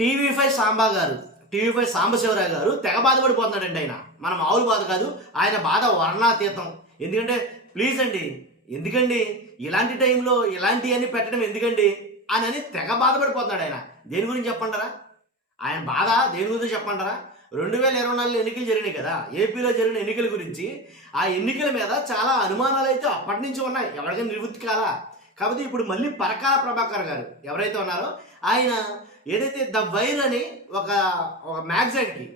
TV5 Samba గారు, TV5 Sambasivarao గారు తెగ బాధపడిపోతున్నాడండి. ఆయన మన మామూలు బాధ కాదు, ఆయన బాధ వర్ణాతీతం. ఎందుకంటే ప్లీజ్ అండి, ఎందుకండి ఇలాంటి టైంలో ఇలాంటివన్నీ పెట్టడం ఎందుకండి అని తెగ బాధపడిపోతున్నాడు ఆయన. దేని గురించి చెప్పంటారా? ఆయన బాధ దేని గురించి చెప్పంటారా? 2024 ఎన్నికలు జరిగినాయి కదా, ఏపీలో జరిగిన ఎన్నికల గురించి. ఆ ఎన్నికల మీద చాలా అనుమానాలు అయితే అప్పటి నుంచి ఉన్నాయి, ఎవరికైనా నివృత్తి కాదా. కాబట్టి ఇప్పుడు మళ్ళీ పరకాల ప్రభాకర్ గారు ఎవరైతే ఉన్నారో ఆయన ఏదైతే ద వైర్ అని ఒక మ్యాగజైన్కి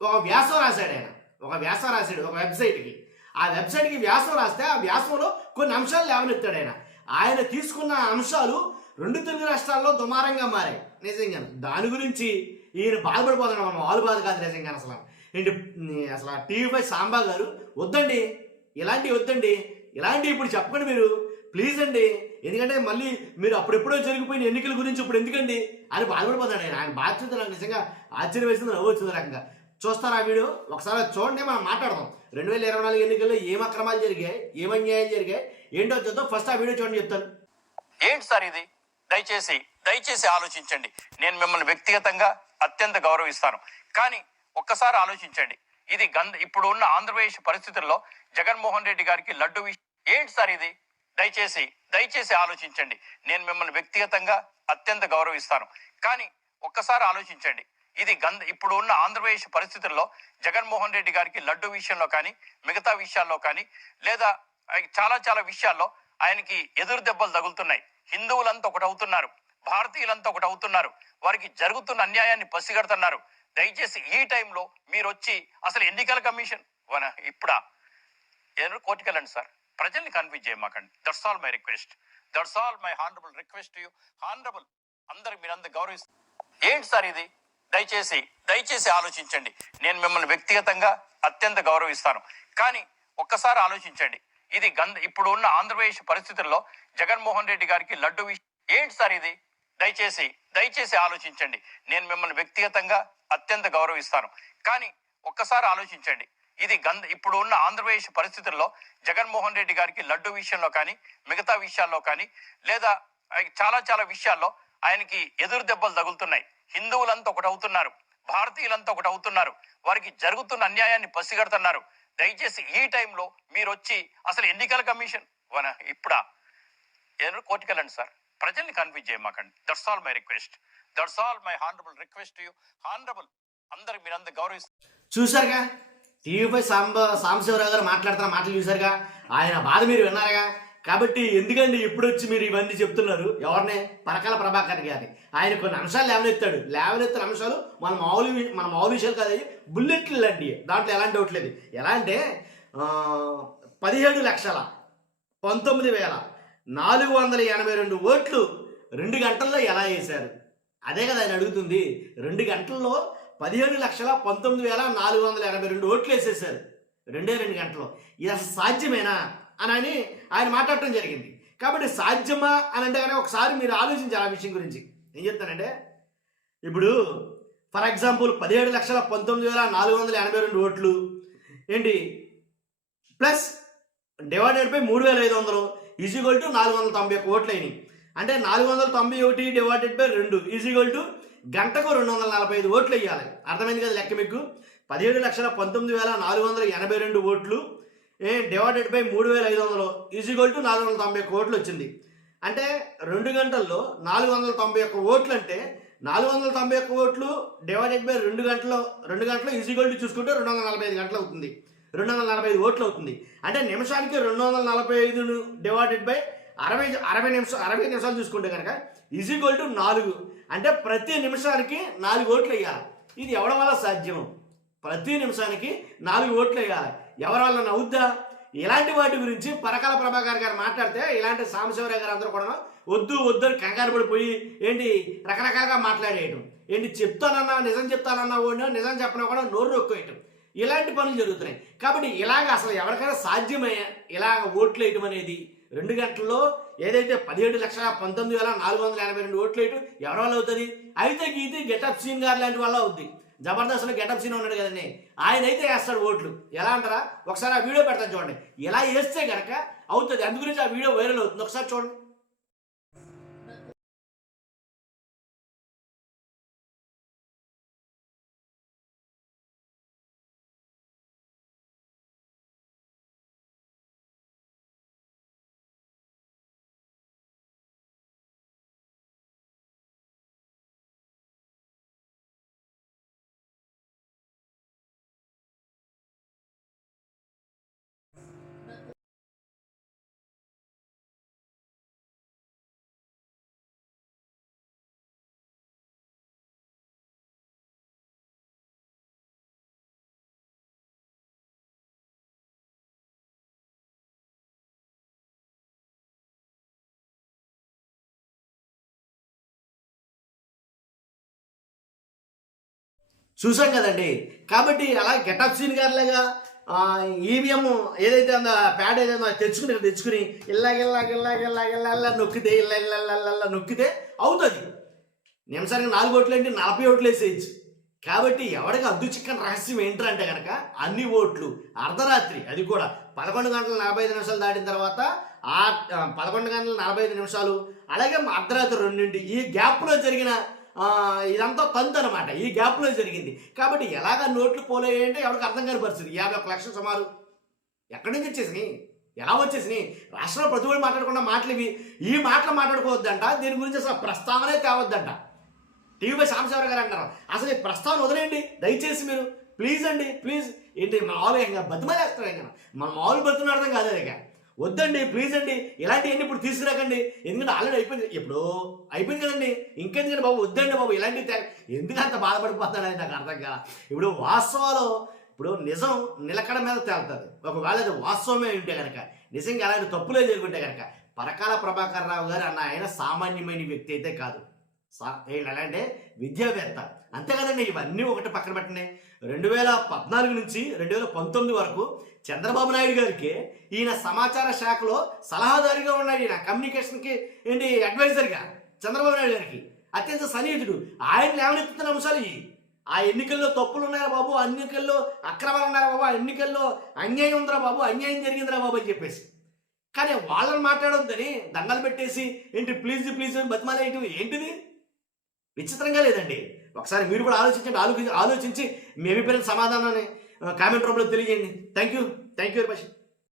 ఒక వ్యాసం రాశాడు. ఆయన ఒక వ్యాసం రాశాడు ఒక వెబ్సైట్కి. ఆ వెబ్సైట్కి వ్యాసం రాస్తే ఆ వ్యాసంలో కొన్ని అంశాలు లేవనెత్తాడు. ఆయన తీసుకున్న అంశాలు 2 తెలుగు రాష్ట్రాల్లో దుమారంగా మారాయి. నిజంగా దాని గురించి ఈయన బాధపడిపోతున్నాడు. మన వాళ్ళు బాధ కాదు నిజంగా. ఏంటి అసలు టీవీ5 సాంబా గారు వద్దండి, ఇలాంటివి వద్దండి, ఇలాంటివి ఇప్పుడు చెప్పండి మీరు ప్లీజ్ అండి. ఎందుకంటే మళ్ళీ మీరు అప్పుడెప్పుడో జరిగిపోయిన ఎన్నికల గురించి ఇప్పుడు ఎందుకండి అని బాధపడిపోతాడు. ఆయన బాధ్యత నాకు నిజంగా ఆశ్చర్యం వేసింది, నవ్వు వచ్చింది రకంగా. చూస్తారా ఆ వీడియో? ఒకసారి చూడండి, మనం మాట్లాడదాం. 2024 ఎన్నికల్లో ఏం అక్రమాలు జరిగాయి, ఏం అన్యాయాలు జరిగాయి ఏంటో చూద్దాం. ఫస్ట్ ఆ వీడియో చూడండి, చెప్తాను. ఏంటి సార్ ఇది? దయచేసి ఆలోచించండి. నేను మిమ్మల్ని వ్యక్తిగతంగా అత్యంత గౌరవిస్తాను, కానీ ఒక్కసారి ఆలోచించండి. ఇది ఇప్పుడు ఉన్న ఆంధ్రప్రదేశ్ పరిస్థితుల్లో జగన్మోహన్ రెడ్డి గారికి లడ్డు ఏంటి సార్ ఇది? దయచేసి ఆలోచించండి. నేను మిమ్మల్ని వ్యక్తిగతంగా అత్యంత గౌరవిస్తాను, కానీ ఒక్కసారి ఆలోచించండి. ఇది ఇప్పుడు ఉన్న ఆంధ్రప్రదేశ్ పరిస్థితుల్లో జగన్మోహన్ రెడ్డి గారికి లడ్డు విషయంలో కానీ, మిగతా విషయాల్లో కానీ, లేదా చాలా విషయాల్లో ఆయనకి ఎదురు దెబ్బలు తగులుతున్నాయి. హిందువులంతా ఒకటి అవుతున్నారు, భారతీయులంతా ఒకటి అవుతున్నారు, వారికి జరుగుతున్న అన్యాయాన్ని పసిగడుతున్నారు. దయచేసి ఈ టైంలో మీరు వచ్చి అసలు ఎన్నికల కమిషన్ ఇప్పుడా ఏదో కోర్టుకు వెళ్ళండి సార్, ప్రజల్ని కన్విన్స్ చేయమాకండి. That's all my request, that's all my honourable request to you. Honourable అందరికి మీరందరూ గౌరవిస్తారు. ఏంటి సార్ ఇది? దయచేసి ఆలోచించండి. నేను మిమ్మల్ని వ్యక్తిగతంగా అత్యంత గౌరవిస్తాను, కానీ ఒక్కసారి ఆలోచించండి. ఇది ఇప్పుడు ఉన్న ఆంధ్రప్రదేశ్ పరిస్థితుల్లో జగన్మోహన్ రెడ్డి గారికి లడ్డు ఏంటి సార్ ఇది? దయచేసి ఆలోచించండి. నేను మిమ్మల్ని వ్యక్తిగతంగా అత్యంత గౌరవిస్తాను, కానీ ఒక్కసారి ఆలోచించండి. ఇది ఇప్పుడు ఉన్న ఆంధ్రప్రదేశ్ పరిస్థితుల్లో జగన్మోహన్ రెడ్డి గారికి లడ్డు విషయంలో కానీ, మిగతా విషయాల్లో కానీ, లేదా చాలా విషయాల్లో ఆయనకి ఎదురు దెబ్బలు తగులుతున్నాయి. హిందువులంతా ఒకటి అవుతున్నారు, భారతీయులంతా ఒకటి అవుతున్నారు, వారికి జరుగుతున్న అన్యాయాన్ని పసిగడుతున్నారు. దయచేసి ఈ టైంలో మీరు వచ్చి అసలు ఎన్నికల కమిషన్ ఇప్పుడా ఏదో కోర్టుకు వెళ్ళండి సార్, ప్రజల్ని కన్విన్స్ చేయమాకండి. That's all my request, that's all my honourable request to you. Honourable అందరికి మీరందరూ గౌరవిస్తారు. చూసారుగా టీవీ5 సాంబశివరావు గారు మాట్లాడుతున్న మాటలు చూసారుగా. ఆయన బాధ మీరు విన్నారుగా. కాబట్టి ఎందుకండి ఇప్పుడు వచ్చి మీరు ఇవన్నీ చెప్తున్నారు? ఎవరినే? పరకాల ప్రభాకర్ గారి. ఆయన కొన్ని అంశాలు లేవనెత్తాడు. లేవనెత్తిన అంశాలు మన మామూలు విషయాలు కాదు, బుల్లెట్లు లాంటివి. దాంట్లో ఎలాంటి డౌట్ లేదు. ఎలా అంటే 17,19,482 ఓట్లు 2 గంటల్లో ఎలా వేశారు? అదే కదా ఆయన అడుగుతుంది. 2 గంటల్లో 17,19,482 ఓట్లు వేసేసారు 2 గంటల్లో. ఇది అసలు సాధ్యమేనా అని ఆయన మాట్లాడటం జరిగింది. కాబట్టి సాధ్యమా అని అంటే కనుక ఒకసారి మీరు ఆలోచించాలి ఆ విషయం గురించి. ఏం చెప్తానంటే, ఇప్పుడు ఫర్ ఎగ్జాంపుల్ 17,19,482 ఓట్లు ఏంటి ప్లస్ డివైడెడ్ బై 3,500 ఈజీగల్ టు 491 ఓట్లు అయినాయి. అంటే 491 డివైడెడ్ బై 2 ఈజీగల్ టు గంటకు 245 ఓట్లు వేయాలి. అర్థమైంది కదా లెక్క మీకు? 17,19,482 ఓట్లు డివైడెడ్ బై 3,500 ఈజీగల్ టు 491 ఓట్లు వచ్చింది. అంటే 2 గంటల్లో 491 ఓట్లు అంటే 491 ఓట్లు డివైడెడ్ బై 2 గంటలు ఈజీగల్ టు చూసుకుంటే 245 గంటలు అవుతుంది, 245 ఓట్లు అవుతుంది. అంటే నిమిషానికి 245 డివైడెడ్ బై 60 నిమిషాలు చూసుకుంటే కనుక ఈజీగల్ టు 4. అంటే ప్రతి నిమిషానికి 4 ఓట్లు వేయాలి. ఇది ఎవరి వల్ల సాధ్యం? ప్రతి నిమిషానికి 4 ఓట్లు వేయాలి. ఎవరి వల్ల అవుద్దా? ఇలాంటి వాటి గురించి పరకాల ప్రభాకర్ గారు మాట్లాడితే ఇలాంటి సాంబశివరావు గారు అందరూ కూడా వద్దని కంగారు పడిపోయి ఏంటి రకరకాలుగా మాట్లాడేయటం, ఏంటి చెప్తానన్నా నిజం చెప్తానన్నా ఓడినా నిజం చెప్పినా కూడా నోరు నొక్కేయటం, ఇలాంటి పనులు జరుగుతున్నాయి. కాబట్టి ఇలాగ అసలు ఎవరికైనా సాధ్యమే ఇలాగ ఓట్లు వేయటం అనేది? 2 గంటల్లో ఏదైతే 17,19,482 ఓట్లు వేయటం ఎవరి వల్ల అవుతుంది? అయితే గీతి గెటప్ సీన్ గారు లాంటి వల్ల అవుద్ది. జబర్దస్త్లో గెటప్ సీన్ ఉన్నాడు కదండి, ఆయన అయితే వేస్తాడు ఓట్లు. ఎలా అంటారా? ఒకసారి ఆ వీడియో పెడతాను చూడండి. ఎలా వేస్తే కనుక అవుతుంది. అందుగురించి ఆ వీడియో వైరల్ అవుతుంది. ఒకసారి చూడండి. చూసాం కదండి. కాబట్టి అలా గెటప్ సీన్ గారిలాగా ఈవీఎం ఏదైతే ఉందో ప్యాడ్ ఏదైతే తెచ్చుకుని ఇల్లా నొక్కితే ఇల్లా నొక్కితే అవుతుంది. నిమిషానికి 4 ఓట్లు అంటే 40 ఓట్లు వేసేయచ్చు. కాబట్టి ఎవరికి అద్దు చిక్కని రహస్యం ఏంటంటే కనుక అన్ని ఓట్లు అర్ధరాత్రి, అది కూడా 11 గంటల 45 నిమిషాలు దాటిన తర్వాత 11 గంటల 45 నిమిషాలు అలాగే అర్ధరాత్రి 2 ఈ గ్యాప్లో జరిగిన ఇదంతా తంతు అనమాట. ఈ గ్యాప్లో జరిగింది. కాబట్టి ఎలాగ నోట్లు పోలేయంటే ఎవరికి అర్థం కాని పరిస్థితి. 51 లక్షలు సుమారు ఎక్కడి నుంచి వచ్చేసినాయి, ఎలా వచ్చేసినాయి? రాష్ట్రంలో ప్రతిభలు మాట్లాడకుండా మాటలు ఇవి. ఈ మాటలు మాట్లాడుకోవద్దంట, దీని గురించి అసలు ప్రస్తావనే తేవద్దంట. టీవీపై సాంబశివరావు గారు అంటారు. అసలు ఈ ప్రస్తావన వదిలేయండి దయచేసి మీరు, ప్లీజ్ అండి ప్లీజ్. ఏంటి మన మామూలు ఇంకా బతిమలేస్తారు, ఇంకా మన మామూలు బతుకుని అర్థం కాదు. ఇక వద్దండి ప్లీజ్ అండి, ఇలాంటివన్నీ ఇప్పుడు తీసుకురాకండి. ఎందుకంటే ఆల్రెడీ అయిపోయింది, ఎప్పుడో అయిపోయింది కదండి. ఇంకెందుకండి బాబు, వద్దండి బాబు ఇలాంటివి. ఎందుకు అంత బాధపడిపోతాడని నాకు అర్థం కాదు. ఇప్పుడు వాస్తవాలు, ఇప్పుడు నిజం నిలకడ మీద తేలుతుంది. ఒకవేళ అది వాస్తవమే ఉంటే కనుక, నిజంగా అలాంటి తప్పులే జరుగుంటే కనుక, పరకాల ప్రభాకర్ రావు గారు అన్న ఆయన సామాన్యమైన వ్యక్తి అయితే కాదు. ఎలా అంటే విద్యావేత్త, అంతే కదండి. ఇవన్నీ ఒకటి పక్కన పెట్టండి. 2014 నుంచి 2019 వరకు చంద్రబాబు నాయుడు గారికి ఈయన సమాచార శాఖలో సలహాదారుగా ఉన్నాడు. ఈయన కమ్యూనికేషన్కి ఏంటి అడ్వైజర్గా చంద్రబాబు నాయుడు గారికి అత్యంత సన్నిహితుడు. ఆయన లేవనెత్తుతున్న అంశాలు ఇవి. ఆ ఎన్నికల్లో తప్పులు ఉన్నారా బాబు, ఎన్నికల్లో అక్రమాలు ఉన్నారా బాబు, ఆ ఎన్నికల్లో అన్యాయం ఉందిరా బాబు, అన్యాయం జరిగిందిరా బాబు అని చెప్పేసి. కానీ వాళ్ళని మాట్లాడొద్దని దండలు పెట్టేసి ఏంటి ప్లీజ్ ప్లీజ్ బతిమాలేయటం ఏంటిది? విచిత్రంగా లేదండి. ఒకసారి మీరు కూడా ఆలోచించండి. ఆలోచించి మీ అభిప్రాయం సమాధానాన్ని కామెంట్ రూపంలో తెలియజేయండి. Thank you very much.